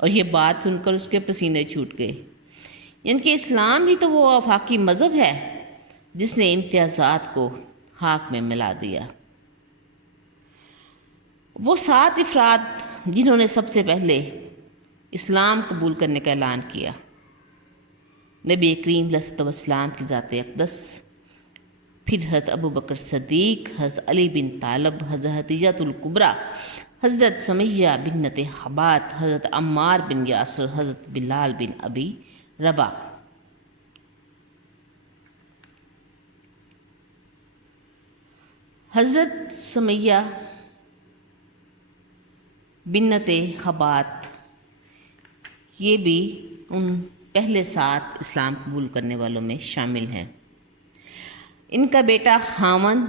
اور یہ بات سن کر اس کے پسینے چھوٹ گئے۔ ان کے اسلام ہی تو وہ آفاقی مذہب ہے جس نے امتیازات کو خاک میں ملا دیا۔ وہ 7 افراد جنہوں نے سب سے پہلے اسلام قبول کرنے کا اعلان کیا، نبی کریم علیہ الصلوۃ والسلام کی ذات اقدس، پھر حضرت ابوبکر صدیق، حضرت علی بن طالب، حضرت خدیجہ الکبریٰ، حضرت سمیہ بنت حبات، حضرت عمار بن یاسر، حضرت بلال بن ابی رباح۔ حضرت سمیہ بنت حبات یہ بھی ان پہلے 7 اسلام قبول کرنے والوں میں شامل ہیں۔ ان کا بیٹا خاوند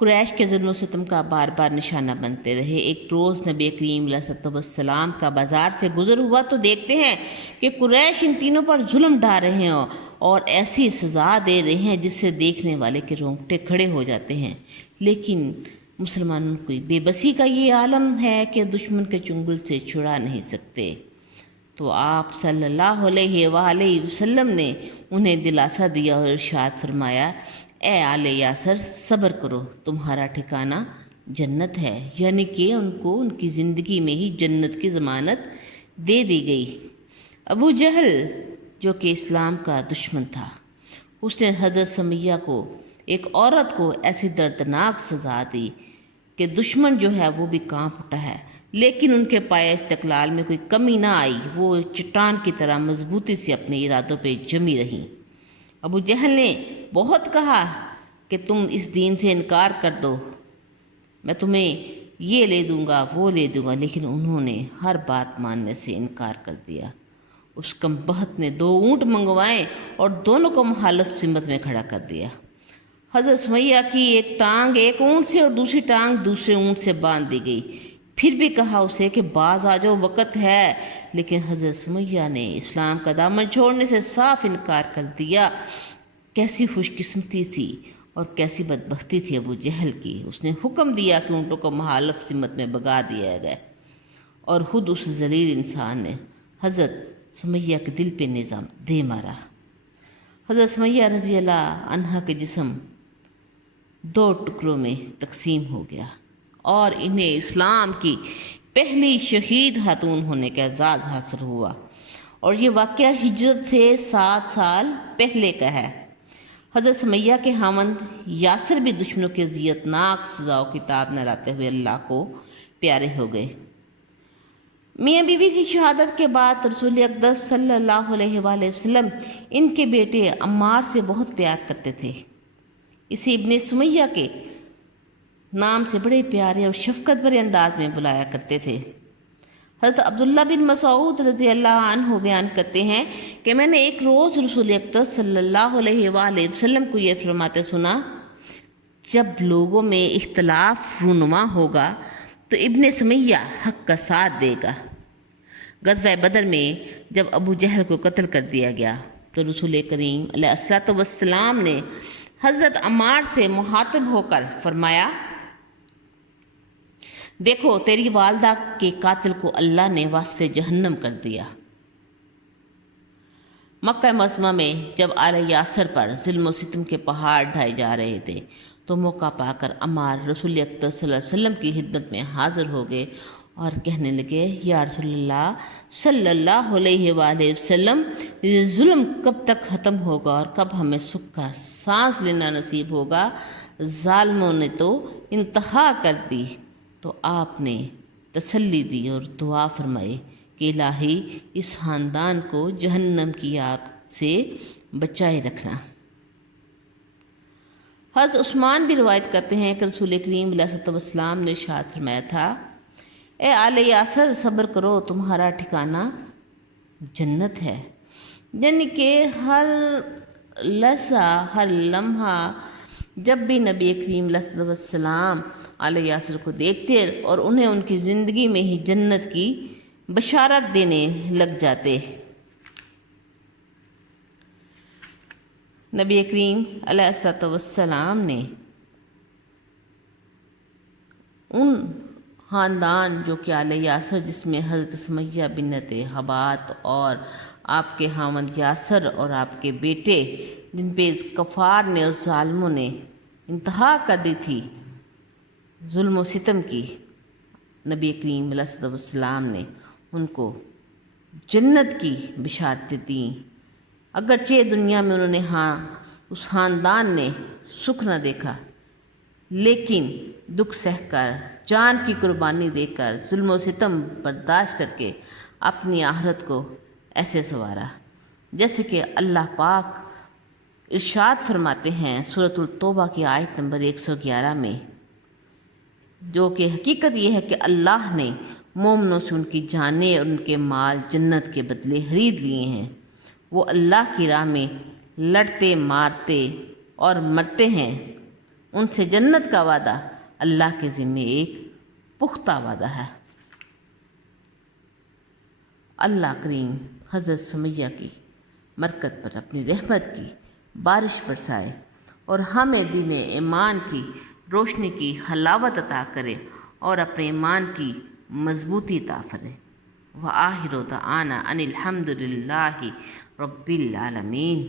قریش کے ظلم و ستم کا بار بار نشانہ بنتے رہے۔ ایک روز نبی کریم علیہ الصلوۃ والسلام کا بازار سے گزر ہوا تو دیکھتے ہیں کہ قریش ان تینوں پر ظلم ڈھا رہے ہیں اور ایسی سزا دے رہے ہیں جس سے دیکھنے والے کے رونگٹے کھڑے ہو جاتے ہیں، لیکن مسلمانوں کی بے بسی کا یہ عالم ہے کہ دشمن کے چنگل سے چھڑا نہیں سکتے۔ تو آپ صلی اللہ علیہ وآلہ وسلم نے انہیں دلاسا دیا اور ارشاد فرمایا، اے آل یاسر صبر کرو، تمہارا ٹھکانہ جنت ہے، یعنی کہ ان کو ان کی زندگی میں ہی جنت کی ضمانت دے دی گئی۔ ابو جہل جو کہ اسلام کا دشمن تھا، اس نے حضرت سمیہ کو، ایک عورت کو، ایسی دردناک سزا دی کہ دشمن جو ہے وہ بھی کانپ اٹھا ہے، لیکن ان کے پائے استقلال میں کوئی کمی نہ آئی، وہ چٹان کی طرح مضبوطی سے اپنے ارادوں پہ جمی رہیں۔ ابو جہل نے بہت کہا کہ تم اس دین سے انکار کر دو، میں تمہیں یہ لے دوں گا وہ لے دوں گا، لیکن انہوں نے ہر بات ماننے سے انکار کر دیا۔ اس کمبخت نے 2 اونٹ منگوائے اور دونوں کو مخالف سمت میں کھڑا کر دیا۔ حضرت سمیہ کی ایک ٹانگ ایک اونٹ سے اور دوسری ٹانگ دوسرے اونٹ سے باندھ دی گئی، پھر بھی کہا اسے کہ باز آ جاؤ، وقت ہے، لیکن حضرت سمیہ نے اسلام کا دامن چھوڑنے سے صاف انکار کر دیا۔ کیسی خوش قسمتی تھی اور کیسی بدبختی تھی ابو جہل کی۔ اس نے حکم دیا کہ اونٹوں کو مخالف سمت میں بگا دیا گئے، اور خود اس ذلیل انسان نے حضرت سمیہ کے دل پہ نظام دے مارا۔ حضرت سمیہ رضی اللہ عنہا کے جسم 2 ٹکڑوں میں تقسیم ہو گیا اور انہیں اسلام کی پہلی شہید خاتون ہونے کا اعزاز حاصل ہوا، اور یہ واقعہ ہجرت سے 7 سال پہلے کا ہے۔ حضرت سمیہ کے خاوند یاسر بھی دشمنوں کے اذیتناک سزا و کتاب نہ لاتے ہوئے اللہ کو پیارے ہو گئے۔ میاں بیوی کی شہادت کے بعد رسول اقدس صلی اللہ علیہ وآلہ وسلم ان کے بیٹے عمار سے بہت پیار کرتے تھے۔ اسے ابن سمیہ کے نام سے بڑے پیارے اور شفقت بھرے انداز میں بلایا کرتے تھے۔ حضرت عبداللہ بن مسعود رضی اللہ عنہ بیان کرتے ہیں کہ میں نے ایک روز رسول اقدس صلی اللہ علیہ وآلہ وسلم کو یہ فرماتے سنا، جب لوگوں میں اختلاف رونما ہوگا تو ابن سمیہ حق کا ساتھ دے گا۔ غزوہ بدر میں جب ابو جہل کو قتل کر دیا گیا تو رسول کریم علیہ الصلوۃ والسلام نے حضرت عمار سے مخاطب ہو کر فرمایا، دیکھو تیری والدہ کے قاتل کو اللہ نے واسطے جہنم کر دیا۔ مکہ معظمہ میں جب آل یاسر پر ظلم و ستم کے پہاڑ ڈھائے جا رہے تھے تو موقع پا کر عمار رسول اقدس صلی اللہ علیہ وسلم کی خدمت میں حاضر ہو گئے اور کہنے لگے، یا رسول اللہ صلی اللہ علیہ وآلہ وسلم، یہ ظلم کب تک ختم ہوگا اور کب ہمیں سکھ کا سانس لینا نصیب ہوگا؟ ظالموں نے تو انتہا کر دی۔ تو آپ نے تسلی دی اور دعا فرمائی کہ الہی اس خاندان کو جہنم کی آگ سے بچائے رکھنا۔ حضرت عثمان بھی روایت کرتے ہیں کہ رسول کریم علیہ الصلوۃ والسلام نے ارشاد فرمایا تھا، اے آل یاسر صبر کرو، تمہارا ٹھکانہ جنت ہے۔ یعنی کہ ہر لحظہ، ہر لمحہ جب بھی نبی کریم علیہ الصلوۃ والسلام آل یاسر کو دیکھتے اور انہیں ان کی زندگی میں ہی جنت کی بشارت دینے لگ جاتے۔ نبی کریم علیہ الصلوۃ والسلام نے ان خاندان جو کہ آل یاسر، جس میں حضرت سمیہ بنت حبات اور آپ کے خاوند یاسر اور آپ کے بیٹے، جن پہ اس کفار نے اور ظالموں نے انتہا کر دی تھی ظلم و ستم کی، نبی کریم علیہ الصلوۃ والسلام نے ان کو جنت کی بشارتیں دیں۔ اگرچہ دنیا میں انہوں نے اس خاندان نے سکھ نہ دیکھا، لیکن دکھ سہ کر، جان کی قربانی دے کر، ظلم و ستم برداشت کر کے اپنی آخرت کو ایسے سنوارا، جیسے کہ اللہ پاک ارشاد فرماتے ہیں سورۃ التوبہ کی آیت نمبر 111 میں، جو کہ حقیقت یہ ہے کہ اللہ نے مومنوں سے ان کی جانیں اور ان کے مال جنت کے بدلے خرید لیے ہیں۔ وہ اللہ کی راہ میں لڑتے، مارتے اور مرتے ہیں، ان سے جنت کا وعدہ اللہ کے ذمے ایک پختہ وعدہ ہے۔ اللہ کریم حضرت سمیہ کی مرکت پر اپنی رحمت کی بارش برسائے اور ہمیں دین ایمان کی روشنی کی حلاوت عطا کرے اور اپنے ایمان کی مضبوطی عطا فرمائے۔ وآخر دعوانا ان الحمد للہ رب العالمین۔